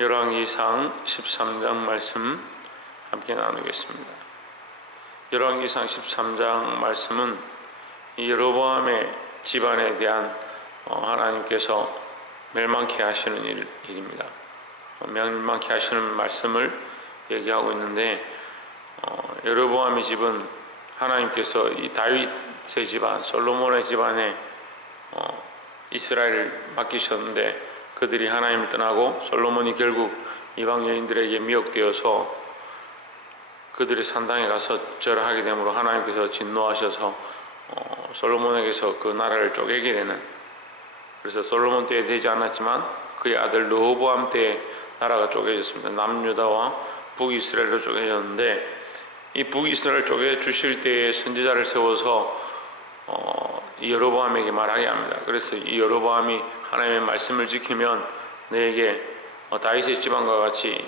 열왕기상 13장 말씀 함께 나누겠습니다. 열왕기상 13장 말씀은 이 여로보암의 집안에 대한 하나님께서 멸망케 하시는 일입니다. 멸망케 하시는 말씀을 얘기하고 있는데, 여로보암의 집은 하나님께서 이 다윗의 집안, 솔로몬의 집안에 이스라엘을 맡기셨는데, 그들이 하나님을 떠나고 솔로몬이 결국 이방 여인들에게 미혹되어서 그들의 산당에 가서 절하게 되므로 하나님께서 진노하셔서 솔로몬에게서 그 나라를 쪼개게 되는, 그래서 솔로몬 때에 되지 않았지만 그의 아들 르호보암 때에 나라가 쪼개졌습니다. 남유다와 북이스라엘로 쪼개졌는데, 이 북이스라엘 쪼개 주실 때에 선지자를 세워서 이 여로보암에게 말하게 합니다. 그래서 이 여로보암이 하나님의 말씀을 지키면 너에게 다윗의 집안과 같이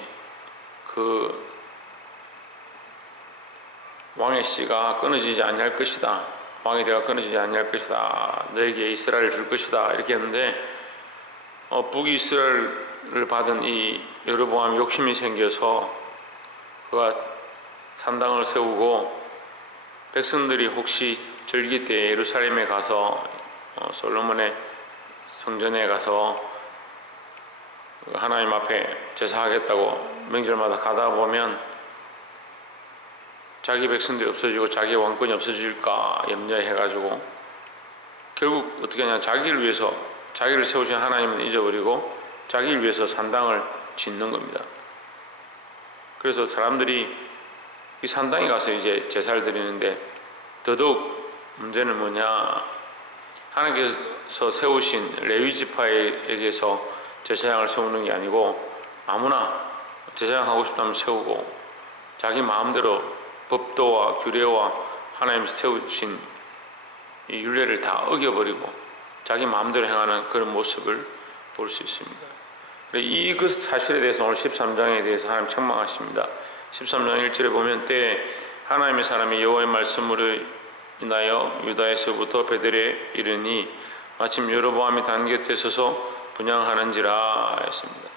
그 왕의 씨가 끊어지지 아니할 것이다. 왕의 대가 끊어지지 아니할 것이다. 너에게 이스라엘을 줄 것이다. 이렇게 했는데, 북이스라엘을 받은 이 여로보암이 욕심이 생겨서 그가 산당을 세우고 백성들이 혹시 절기 때 예루살렘에 가서 솔로몬의 성전에 가서 하나님 앞에 제사하겠다고 명절마다 가다 보면 자기 백성들이 없어지고 자기 왕권이 없어질까 염려해가지고 결국 어떻게 하냐, 자기를 위해서, 자기를 세우신 하나님은 잊어버리고 자기를 위해서 산당을 짓는 겁니다. 그래서 사람들이 이 산당에 가서 이제 제사를 드리는데, 더더욱 문제는 뭐냐, 하나님께서 세우신 레위 지파에게서 제사장을 세우는 게 아니고 아무나 제사장 하고 싶다면 세우고, 자기 마음대로 법도와 규례와 하나님께서 세우신 이 율례를 다 어겨버리고 자기 마음대로 행하는 그런 모습을 볼 수 있습니다. 이 그 사실에 대해서 오늘 13장에 대해서 하나님 책망하십니다. 13장 1절에 보면, 때에 하나님의 사람이 여호와의 말씀으로 인하여 유다에서부터 베델에 이르니 마침 여로보암이 단 곁에 서서 분향하는지라 했습니다.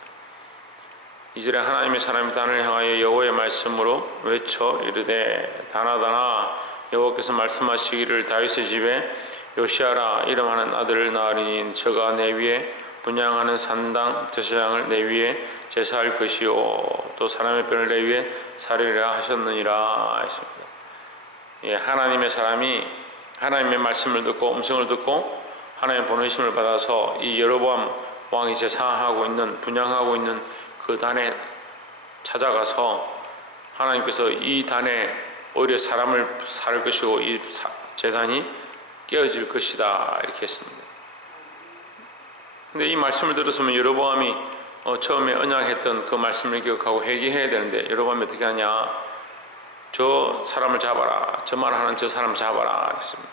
이절에 하나님의 사람이 단을 향하여 여호와의 말씀으로 외쳐 이르되, 다나다나 여호와께서 말씀하시기를 다윗의 집에 요시아라 이름하는 아들을 낳으리니 저가 내 위에 분향하는 산당 제사장을 내 위에 제사할 것이요 또 사람의 뼈를 내 위에 사르리라 하셨느니라 했습니다. 하나님의 사람이 하나님의 말씀을 듣고 음성을 듣고 하나님의 보내심을 받아서 이 여로보암 왕이 제사하고 있는, 분향하고 있는 그 단에 찾아가서 하나님께서 이 단에 오히려 사람을 살 것이고 이 제단이 깨어질 것이다 이렇게 했습니다. 근데 이 말씀을 들었으면 여로보암이 처음에 언약했던 그 말씀을 기억하고 회개해야 되는데, 여로보암이 어떻게 하냐, 저 사람을 잡아라, 저 말하는 저 사람 잡아라 했습니다.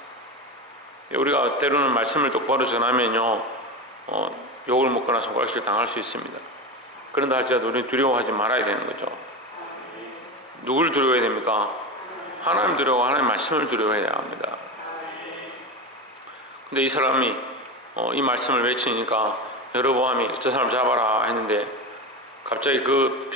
우리가 때로는 말씀을 똑바로 전하면요 욕을 먹거나 손가락질 당할 수 있습니다. 그런다 할지라도 우리는 두려워하지 말아야 되는 거죠. 누굴 두려워해야 됩니까? 하나님 두려워, 하나님 말씀을 두려워해야 합니다. 근데 이 사람이 이 말씀을 외치니까 여로보암이 저 사람 잡아라 했는데, 갑자기 그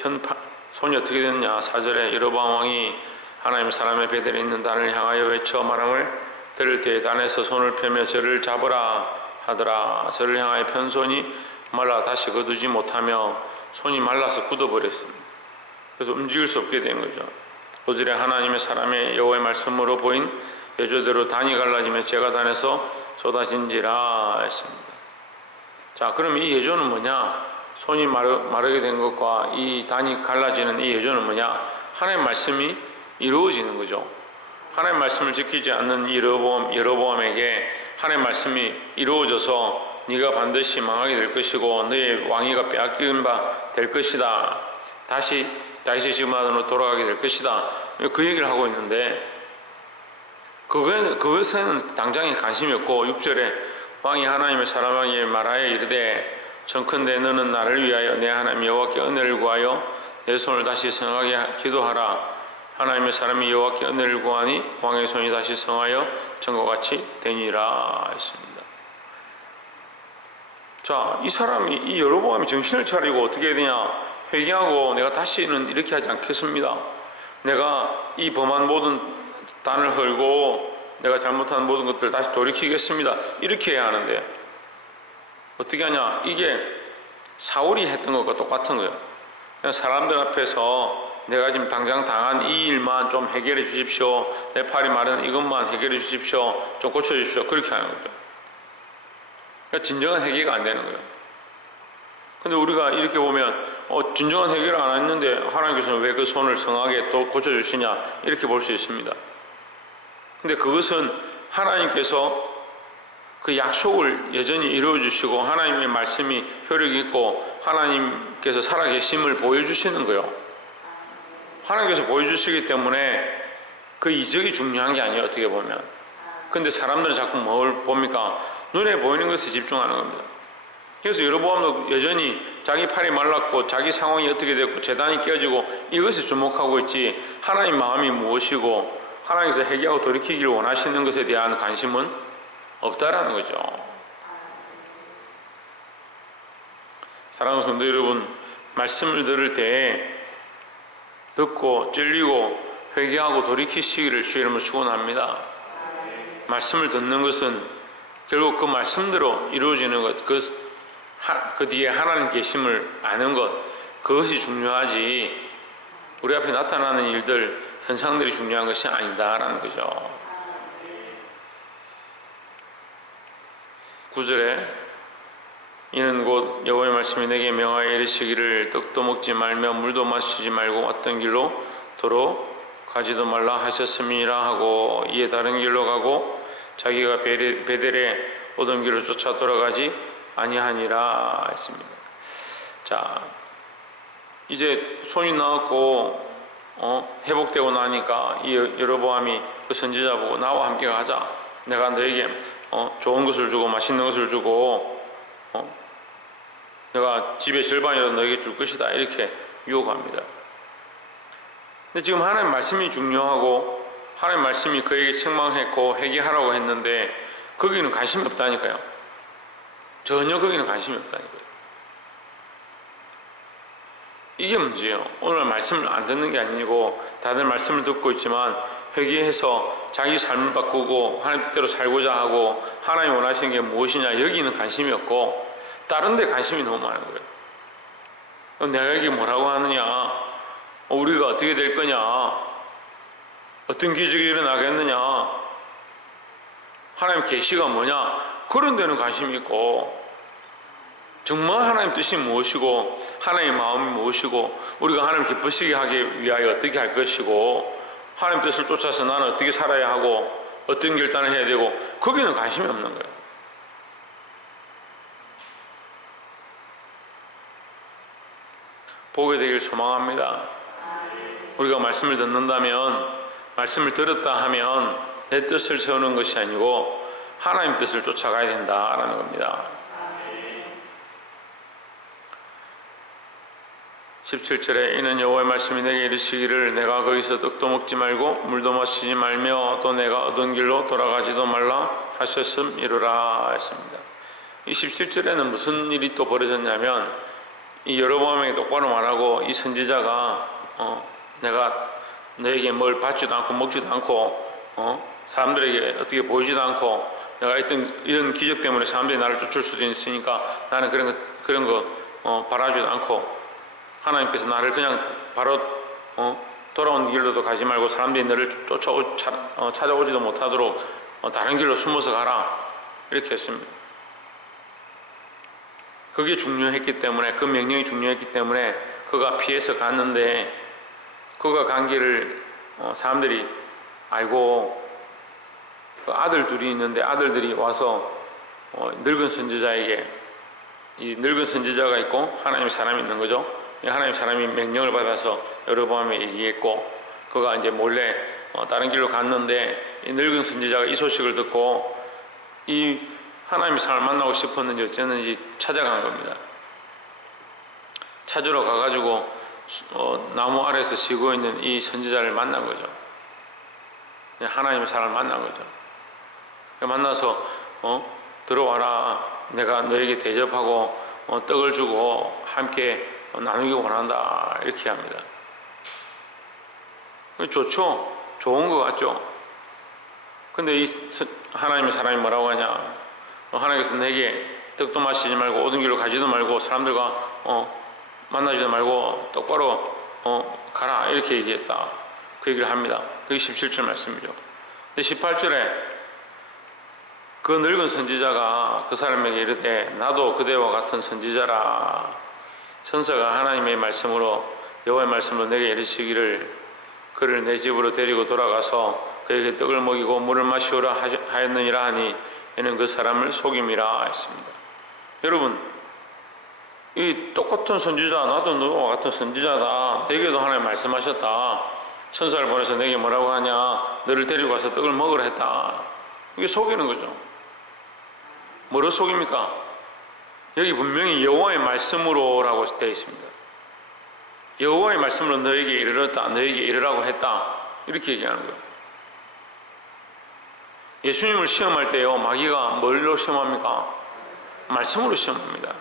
손이 어떻게 됐냐, 4절에 여로보암 왕이 하나님 사람의 베델에 있는 단을 향하여 외쳐 말함을 들을 때에 단에서 손을 펴며 저를 잡으라 하더라. 저를 향하여 편 손이 말라 다시 거두지 못하며 손이 말라서 굳어버렸습니다. 그래서 움직일 수 없게 된 거죠. 5절에 하나님의 사람의 여호와의 말씀으로 보인 여조대로 단이 갈라지며 재가 단에서 쏟아진지라 했습니다. 자, 그럼 이 예조는 뭐냐? 손이 마르게 된 것과 이 단이 갈라지는 이 예조는 뭐냐? 하나님의 말씀이 이루어지는 거죠. 하나님의 말씀을 지키지 않는 이 여로보암에게 하나님의 말씀이 이루어져서 네가 반드시 망하게 될 것이고 너의 왕위가 빼앗긴 바 될 것이다. 다시 다윗의 집안으로 돌아가게 될 것이다. 그 얘기를 하고 있는데, 그것에는 당장에 관심이 없고 6절에 왕이 하나님의 사람에게 말하여 이르되, 청컨대 너는 나를 위하여 내 하나님 여호와께 은혜를 구하여 내 손을 다시 성하게 기도하라. 하나님의 사람이 여호와께 은혜를 구하니 왕의 손이 다시 성하여 전과 같이 되니라 했습니다. 자, 이 사람이, 이 여로보암이 정신을 차리고 어떻게 해야 되냐, 회개하고 내가 다시는 이렇게 하지 않겠습니다. 내가 이 범한 모든 단을 헐고 내가 잘못한 모든 것들을 다시 돌이키겠습니다. 이렇게 해야 하는데 어떻게 하냐? 이게 사울이 했던 것과 똑같은 거예요. 그냥 사람들 앞에서 내가 지금 당장 당한 이 일만 좀 해결해 주십시오. 내 팔이 마른 이것만 해결해 주십시오. 좀 고쳐주십시오. 그렇게 하는 거죠. 그러니까 진정한 해결가 안 되는 거예요. 근데 우리가 이렇게 보면 진정한 해결을 안 했는데 하나님께서는 왜 그 손을 성하게 또 고쳐주시냐 이렇게 볼 수 있습니다. 근데 그것은 하나님께서 그 약속을 여전히 이루어주시고 하나님의 말씀이 효력이 있고 하나님께서 살아계심을 보여주시는 거예요. 하나님께서 보여주시기 때문에 그 이적이 중요한 게 아니에요. 어떻게 보면. 근데 사람들은 자꾸 뭘 봅니까? 눈에 보이는 것에 집중하는 겁니다. 그래서 여로보암도 여전히 자기 팔이 말랐고 자기 상황이 어떻게 됐고 재단이 깨지고 이것에 주목하고 있지 하나님 마음이 무엇이고 하나님께서 회개하고 돌이키기를 원하시는 것에 대한 관심은 없다라는 거죠. 사랑하는 성도 여러분, 말씀을 들을 때 듣고 찔리고 회개하고 돌이키시기를 주의 이름으로 축원합니다. 말씀을 듣는 것은 결국 그 말씀대로 이루어지는 것, 그 뒤에 하나님 계심을 아는 것, 그것이 중요하지 우리 앞에 나타나는 일들, 현상들이 중요한 것이 아니다라는 거죠. 9절에 이는 곧 여호와의 말씀이 내게 명하여 이르시기를 떡도 먹지 말며 물도 마시지 말고 왔던 길로 도로 가지도 말라 하셨음이라 하고 이에 다른 길로 가고 자기가 베델에 오던 길로 쫓아 돌아가지 아니하니라 했습니다. 자, 이제 손이 나왔고 회복되고 나니까 이 여로보암이 그 선지자 보고 나와 함께 가자. 내가 너에게 좋은 것을 주고 맛있는 것을 주고 내가 집의 절반이라도 너에게 줄 것이다. 이렇게 유혹합니다. 근데 지금 하나님 말씀이 중요하고 하나님 말씀이 그에게 책망했고 회개하라고 했는데 거기는 관심이 없다니까요. 전혀 거기는 관심이 없다니까요. 이게 문제예요. 오늘 말씀을 안 듣는 게 아니고 다들 말씀을 듣고 있지만 회개해서 자기 삶을 바꾸고 하나님 뜻대로 살고자 하고 하나님 원하시는 게 무엇이냐 여기는 관심이 없고 다른 데 관심이 너무 많은 거예요. 내가 여기 뭐라고 하느냐, 우리가 어떻게 될 거냐, 어떤 기적이 일어나겠느냐, 하나님 계시가 뭐냐, 그런 데는 관심이 있고 정말 하나님 뜻이 무엇이고 하나님의 마음이 무엇이고 우리가 하나님 기쁘시게 하기 위하여 어떻게 할 것이고 하나님 뜻을 쫓아서 나는 어떻게 살아야 하고 어떤 결단을 해야 되고 거기는 관심이 없는 거예요. 보게 되길 소망합니다. 우리가 말씀을 듣는다면 말씀을 들었다 하면 내 뜻을 세우는 것이 아니고 하나님 뜻을 쫓아가야 된다라는 겁니다. 17절에 이는 여호와의 말씀이 내게 이르시기를 내가 거기서 떡도 먹지 말고 물도 마시지 말며 또 내가 얻은 길로 돌아가지도 말라 하셨음이로라 했습니다. 이 17절에는 무슨 일이 또 벌어졌냐면 이 여로보암에게 똑바로 말하고 이 선지자가 내가 너에게 뭘 받지도 않고 먹지도 않고 사람들에게 어떻게 보이지도 않고 내가 이런 기적 때문에 사람들이 나를 쫓을 수도 있으니까 나는 그런 거 바라지도 않고 하나님께서 나를 그냥 바로 돌아온 길로도 가지 말고 사람들이 너를 찾아오지도 못하도록 다른 길로 숨어서 가라 이렇게 했습니다. 그게 중요했기 때문에 그 명령이 중요했기 때문에 그가 피해서 갔는데 그가 간 길을 사람들이 알고 그 아들 둘이 있는데 아들들이 와서 늙은 선지자에게 이 늙은 선지자가 있고 하나님의 사람이 있는 거죠. 하나님 사람이 명령을 받아서 여로보암에 얘기했고 그가 이제 몰래 다른 길로 갔는데 이 늙은 선지자가 이 소식을 듣고 이 하나님의 사람을 만나고 싶었는지 어쨌는지 찾아간 겁니다. 찾으러 가가지고 나무 아래에서 쉬고 있는 이 선지자를 만난 거죠. 하나님의 사람을 만난 거죠. 만나서 들어와라. 내가 너에게 대접하고 떡을 주고 함께 나누기 원한다 이렇게 합니다. 좋죠. 좋은 것 같죠. 근데 이 하나님의 사람이 뭐라고 하냐, 하나님께서 내게 떡도 마시지 말고 오던 길로 가지도 말고 사람들과 만나지도 말고 똑바로 가라 이렇게 얘기했다, 그 얘기를 합니다. 그게 17절 말씀이죠. 근데 18절에 그 늙은 선지자가 그 사람에게 이르되 나도 그대와 같은 선지자라. 천사가 하나님의 말씀으로 여호와의 말씀으로 내게 이르시기를 그를 내 집으로 데리고 돌아가서 그에게 떡을 먹이고 물을 마시오라 하였느니라 하니 이는 그 사람을 속임이라 했습니다. 여러분, 이 똑같은 선지자, 나도 너와 같은 선지자다, 내게도 하나님 말씀하셨다, 천사를 보내서 내게 뭐라고 하냐, 너를 데리고 가서 떡을 먹으라 했다. 이게 속이는 거죠. 뭐로 속입니까? 여기 분명히 여호와의 말씀으로 라고 되어 있습니다. 여호와의 말씀으로 너에게 이르렀다, 너에게 이르라고 했다, 이렇게 얘기하는 거예요. 예수님을 시험할 때요, 마귀가 뭘로 시험합니까? 말씀으로 시험합니다.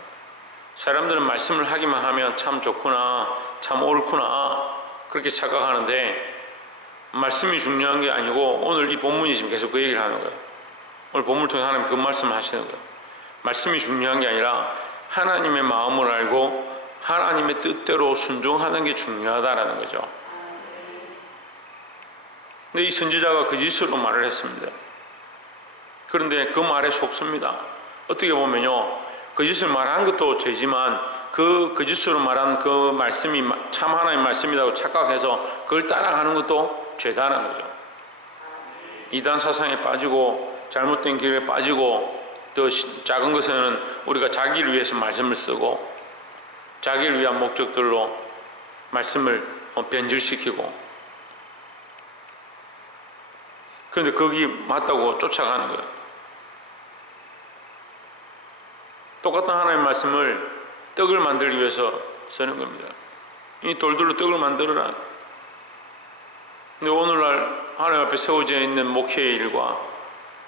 사람들은 말씀을 하기만 하면 참 좋구나, 참 옳구나 그렇게 착각하는데, 말씀이 중요한 게 아니고 오늘 이 본문이 지금 계속 그 얘기를 하는 거예요. 오늘 본문을 통해 하나님 그 말씀을 하시는 거예요. 말씀이 중요한 게 아니라 하나님의 마음을 알고 하나님의 뜻대로 순종하는 게 중요하다라는 거죠. 근데 이 선지자가 거짓으로 말을 했습니다. 그런데 그 말에 속습니다. 어떻게 보면요, 거짓을 말한 것도 죄지만 그 거짓으로 말한 그 말씀이 참 하나님의 말씀이라고 착각해서 그걸 따라가는 것도 죄다라는 거죠. 이단 사상에 빠지고 잘못된 길에 빠지고, 또 작은 것에는 우리가 자기를 위해서 말씀을 쓰고 자기를 위한 목적들로 말씀을 변질시키고, 그런데 거기 맞다고 쫓아가는 거예요. 똑같은 하나님의 말씀을 떡을 만들기 위해서 쓰는 겁니다. 이 돌들로 떡을 만들어라. 근데 오늘날 하나님 앞에 세워져 있는 목회의 일과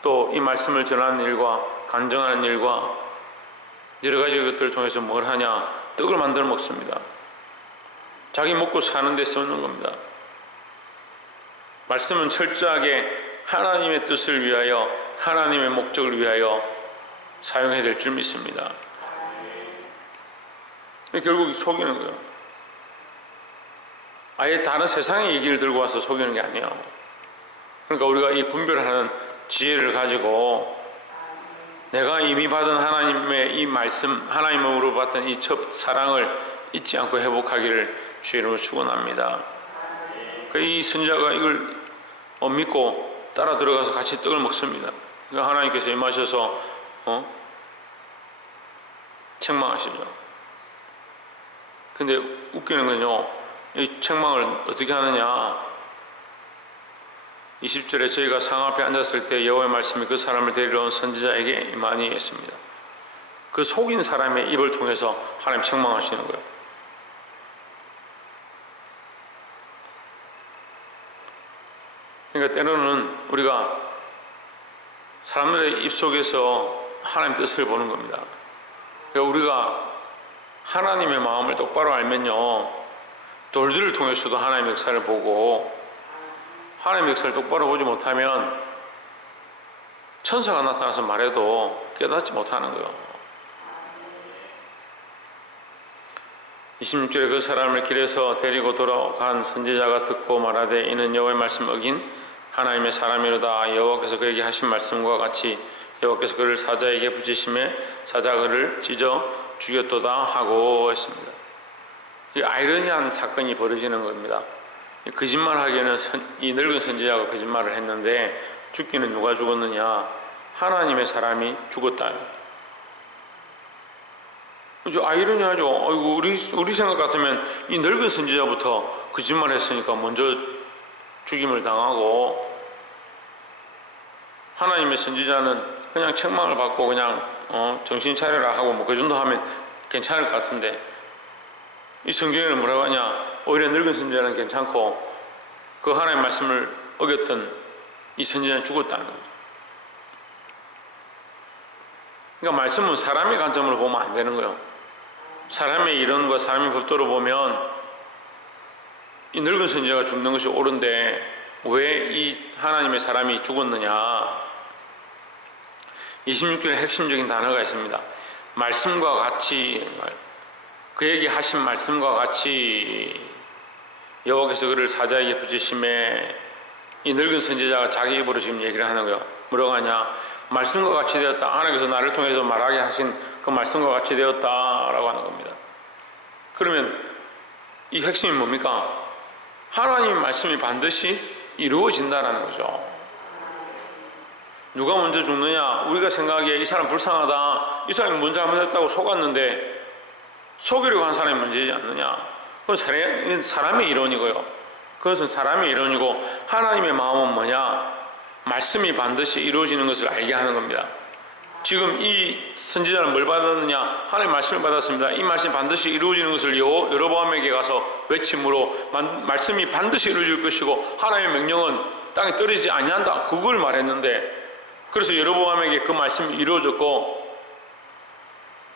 또 이 말씀을 전하는 일과 간증하는 일과 여러 가지 것들을 통해서 뭘 하냐, 떡을 만들어 먹습니다. 자기 먹고 사는 데 쓰는 겁니다. 말씀은 철저하게 하나님의 뜻을 위하여, 하나님의 목적을 위하여 사용해야 될 줄 믿습니다. 결국 속이는 거예요. 아예 다른 세상의 얘기를 들고 와서 속이는 게 아니에요. 그러니까 우리가 이 분별하는 지혜를 가지고 내가 이미 받은 하나님의 이 말씀, 하나님으로 받던 이 첫 사랑을 잊지 않고 회복하기를 주의 이름으로 축원합니다. 이 선지자가 이걸 믿고 따라 들어가서 같이 떡을 먹습니다. 그러니까 하나님께서 임하셔서 책망하시죠. 근데 웃기는 건요, 이 책망을 어떻게 하느냐, 20절에 저희가 상 앞에 앉았을 때 여호와의 말씀이 그 사람을 데리러 온 선지자에게 임하니 했습니다. 그 속인 사람의 입을 통해서 하나님 책망하시는 거예요. 그러니까 때로는 우리가 사람들의 입 속에서 하나님 뜻을 보는 겁니다. 그러니까 우리가 하나님의 마음을 똑바로 알면요, 돌들을 통해서도 하나님의 역사를 보고, 하나님의 역사를 똑바로 보지 못하면 천사가 나타나서 말해도 깨닫지 못하는 거예요. 26절에 그 사람을 길에서 데리고 돌아간 선지자가 듣고 말하되 이는 여호와의 말씀 어긴 하나님의 사람이로다. 여호와께서 그에게 하신 말씀과 같이 여호와께서 그를 사자에게 붙이심에 사자가 그를 찢어 죽였도다 하고 했습니다. 이 아이러니한 사건이 벌어지는 겁니다. 거짓말하기에는 이 늙은 선지자가 거짓말을 했는데 죽기는 누가 죽었느냐? 하나님의 사람이 죽었다. 아이러니하죠. 아이고, 우리 생각 같으면 이 늙은 선지자부터 거짓말했으니까 먼저 죽임을 당하고, 하나님의 선지자는 그냥 책망을 받고 그냥 정신 차려라 하고 뭐 그 정도 하면 괜찮을 것 같은데, 이 성경에는 뭐라고 하냐? 오히려 늙은 선지자는 괜찮고 그 하나님의 말씀을 어겼던 이 선지자는 죽었다는 거죠. 그러니까 말씀은 사람의 관점으로 보면 안 되는 거예요. 사람의 이론과 사람의 법도로 보면 이 늙은 선지자가 죽는 것이 옳은데 왜 이 하나님의 사람이 죽었느냐? 26절에 핵심적인 단어가 있습니다. 말씀과 같이, 그에게 하신 말씀과 같이 여호와께서 그를 사자에게 붙이심에, 이 늙은 선지자가 자기 입으로 지금 얘기를 하는 거예요. 뭐라고 하냐? 말씀과 같이 되었다. 하나님께서 나를 통해서 말하게 하신 그 말씀과 같이 되었다라고 하는 겁니다. 그러면 이 핵심이 뭡니까? 하나님의 말씀이 반드시 이루어진다라는 거죠. 누가 먼저 죽느냐? 우리가 생각하기에 이 사람 불쌍하다, 이 사람이 먼저 잘못했다고 속았는데 속이려고 한 사람이 문제이지 않느냐? 그건 사람의 이론이고요. 그것은 사람의 이론이고, 하나님의 마음은 뭐냐? 말씀이 반드시 이루어지는 것을 알게 하는 겁니다. 지금 이 선지자는 뭘 받았느냐? 하나님의 말씀을 받았습니다. 이 말씀이 반드시 이루어지는 것을 여로보암에게 가서 외침으로 말씀이 반드시 이루어질 것이고 하나님의 명령은 땅에 떨어지지 아니한다, 그걸 말했는데, 그래서 여로보암에게 그 말씀이 이루어졌고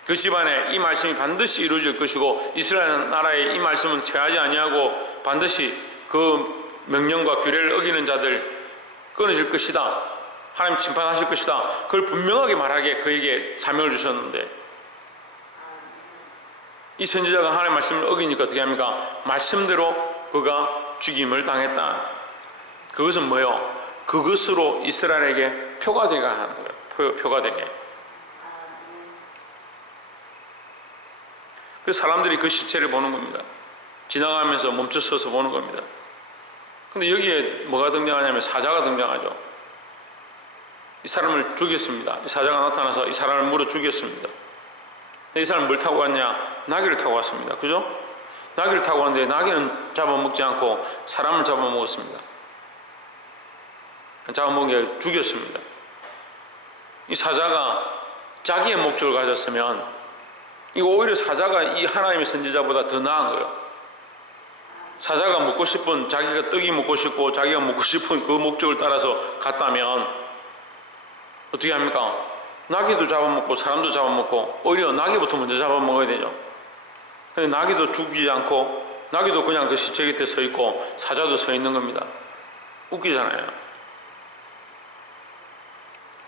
그 집안에 이 말씀이 반드시 이루어질 것이고 이스라엘 나라에 이 말씀은 쇠하지 아니하고 반드시 그 명령과 규례를 어기는 자들 끊어질 것이다, 하나님 심판하실 것이다, 그걸 분명하게 말하게 그에게 사명을 주셨는데, 이 선지자가 하나님의 말씀을 어기니까 어떻게 합니까? 말씀대로 그가 죽임을 당했다. 그것은 뭐예요? 그것으로 이스라엘에게 표가 되게 하는 거예요. 표가 되게. 그래서 사람들이 그 시체를 보는 겁니다. 지나가면서 멈춰서서 보는 겁니다. 근데 여기에 뭐가 등장하냐면 사자가 등장하죠. 이 사람을 죽였습니다. 이 사자가 나타나서 이 사람을 물어 죽였습니다. 이 사람은 뭘 타고 왔냐? 나귀를 타고 왔습니다. 그죠? 나귀를 타고 왔는데 나귀는 잡아먹지 않고 사람을 잡아먹었습니다. 잡아먹은 게 죽였습니다. 이 사자가 자기의 목적을 가졌으면 이거 오히려 사자가 이 하나님의 선지자보다 더 나은 거예요. 사자가 먹고 싶은, 자기가 떡이 먹고 싶고 자기가 먹고 싶은 그 목적을 따라서 갔다면 어떻게 합니까? 나귀도 잡아먹고 사람도 잡아먹고 오히려 나귀부터 먼저 잡아먹어야 되죠. 근데 나귀도 죽이지 않고 나귀도 그냥 그 시체 곁에 서 있고 사자도 서 있는 겁니다. 웃기잖아요.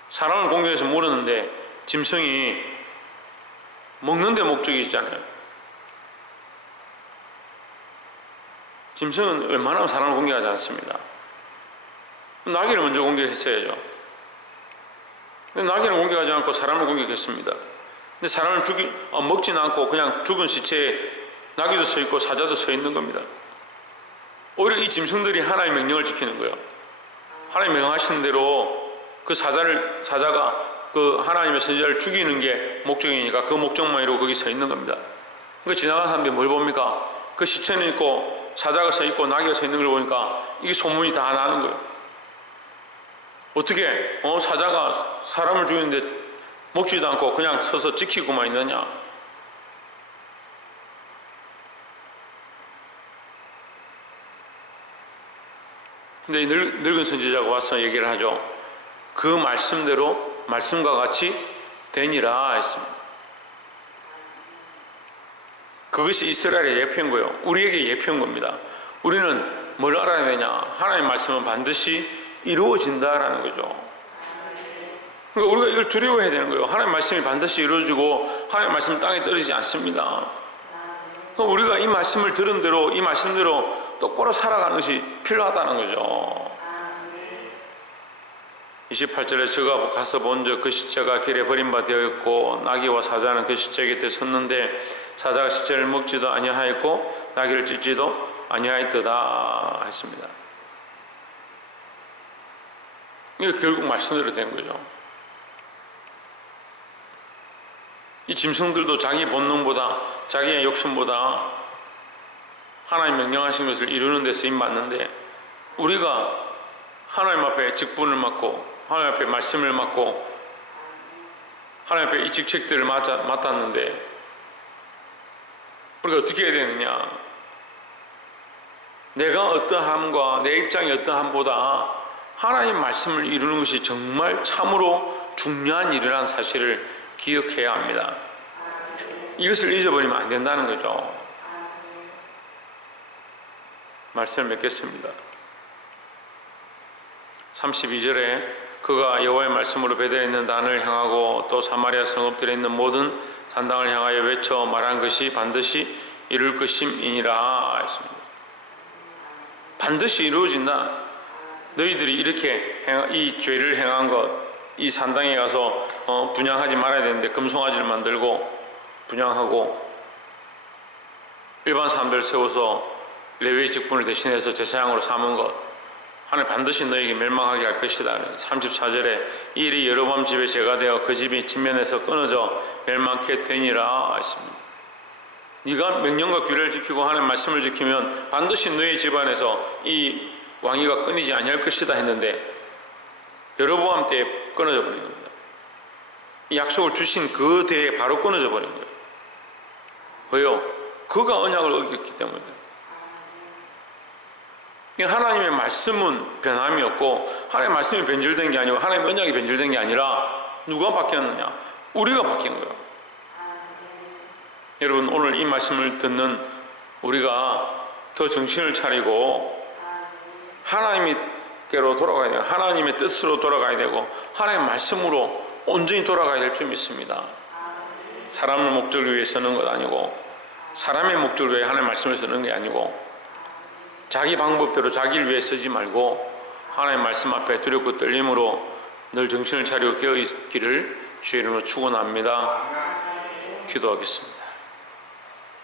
사람을 공격해서 물었는데 짐승이 먹는 데 목적이 있잖아요. 짐승은 웬만하면 사람을 공격하지 않습니다. 나귀를 먼저 공격했어야죠. 근데 나귀를 공격하지 않고 사람을 공격했습니다. 근데 사람을 먹지는 않고 그냥 죽은 시체에 나귀도 서 있고 사자도 서 있는 겁니다. 오히려 이 짐승들이 하나님의 명령을 지키는 거예요. 하나님 명령하신 대로 그 사자가 그 하나님의 선지자를 죽이는 게 목적이니까 그 목적만 이루고 거기 서 있는 겁니다. 그러니까 지나가는 사람들이 뭘 봅니까? 그 시체는 있고 사자가 서 있고 나귀가 서 있는 걸 보니까 이게 소문이 다 나는 거예요. 어떻게 사자가 사람을 죽이는데 먹지도 않고 그냥 서서 지키고만 있느냐? 근데 이 늙은 선지자가 와서 얘기를 하죠. 그 말씀대로 말씀과 같이 되니라 했습니다. 그것이 이스라엘의 예표인 거예요. 우리에게 예표인 겁니다. 우리는 뭘 알아야 되냐? 하나님의 말씀은 반드시 이루어진다라는 거죠. 그러니까 우리가 이걸 두려워해야 되는 거예요. 하나님의 말씀이 반드시 이루어지고 하나님의 말씀은 땅에 떨어지지 않습니다. 그러니까 우리가 이 말씀을 들은 대로 이 말씀대로 똑바로 살아가는 것이 필요하다는 거죠. 28절에 저가 가서 본즉 그 시체가 길에 버림바 되었고 나귀와 사자는 그 시체 곁에 섰는데 사자가 시체를 먹지도 아니하였고 나귀를 찢지도 아니하였더라 했습니다. 이게 결국 말씀대로 된 거죠. 이 짐승들도 자기 본능보다 자기의 욕심보다 하나님 명령하신 것을 이루는 데 쓰임받는데, 우리가 하나님 앞에 직분을 맡고 하나님 앞에 말씀을 맡고 하나님 앞에 이 직책들을 맡았는데 우리가 어떻게 해야 되느냐? 내가 어떠함과 내 입장이 어떠함보다 하나님 말씀을 이루는 것이 정말 참으로 중요한 일이라는 사실을 기억해야 합니다. 이것을 잊어버리면 안 된다는 거죠. 말씀을 맺겠습니다. 32절에 그가 여호와의 말씀으로 베델에 있는 단을 향하고 또 사마리아 성읍들에 있는 모든 산당을 향하여 외쳐 말한 것이 반드시 이룰 것임이니라 했습니다. 반드시 이루어진다. 너희들이 이렇게 이 죄를 행한 것, 이 산당에 가서 분향하지 말아야 되는데 금송아지를 만들고 분향하고 일반 사람들 세워서 레위의 직분을 대신해서 제사장으로 삼은 것, 하나님 반드시 너에게 멸망하게 할 것이다. 34절에 이 일이 여로보암 집에 죄가 되어 그 집이 진면에서 끊어져 멸망케 되니라 했습니다. 네가 명령과 규례를 지키고 하나님 말씀을 지키면 반드시 너의 집안에서 이 왕위가 끊이지 아니할 것이다 했는데 여로보암 때에 끊어져 버린 겁니다. 이 약속을 주신 그 때에 바로 끊어져 버린 거예요. 왜요? 그가 언약을 어겼기 때문에. 하나님의 말씀은 변함이 없고 하나님의 말씀이 변질된 게 아니고 하나님의 언약이 변질된 게 아니라 누가 바뀌었느냐? 우리가 바뀐 거예요. 여러분, 오늘 이 말씀을 듣는 우리가 더 정신을 차리고 하나님께로 돌아가야 돼요. 하나님의 뜻으로 돌아가야 되고 하나님의 말씀으로 온전히 돌아가야 될 줄 믿습니다. 사람의 목적을 위해 쓰는 것 아니고 사람의 목적을 위해 하나님의 말씀을 쓰는 게 아니고 자기 방법대로 자기를 위해 쓰지 말고 하나님의 말씀 앞에 두렵고 떨림으로 늘 정신을 차리고 깨어있기를 주의 이름으로 축원합니다. 기도하겠습니다.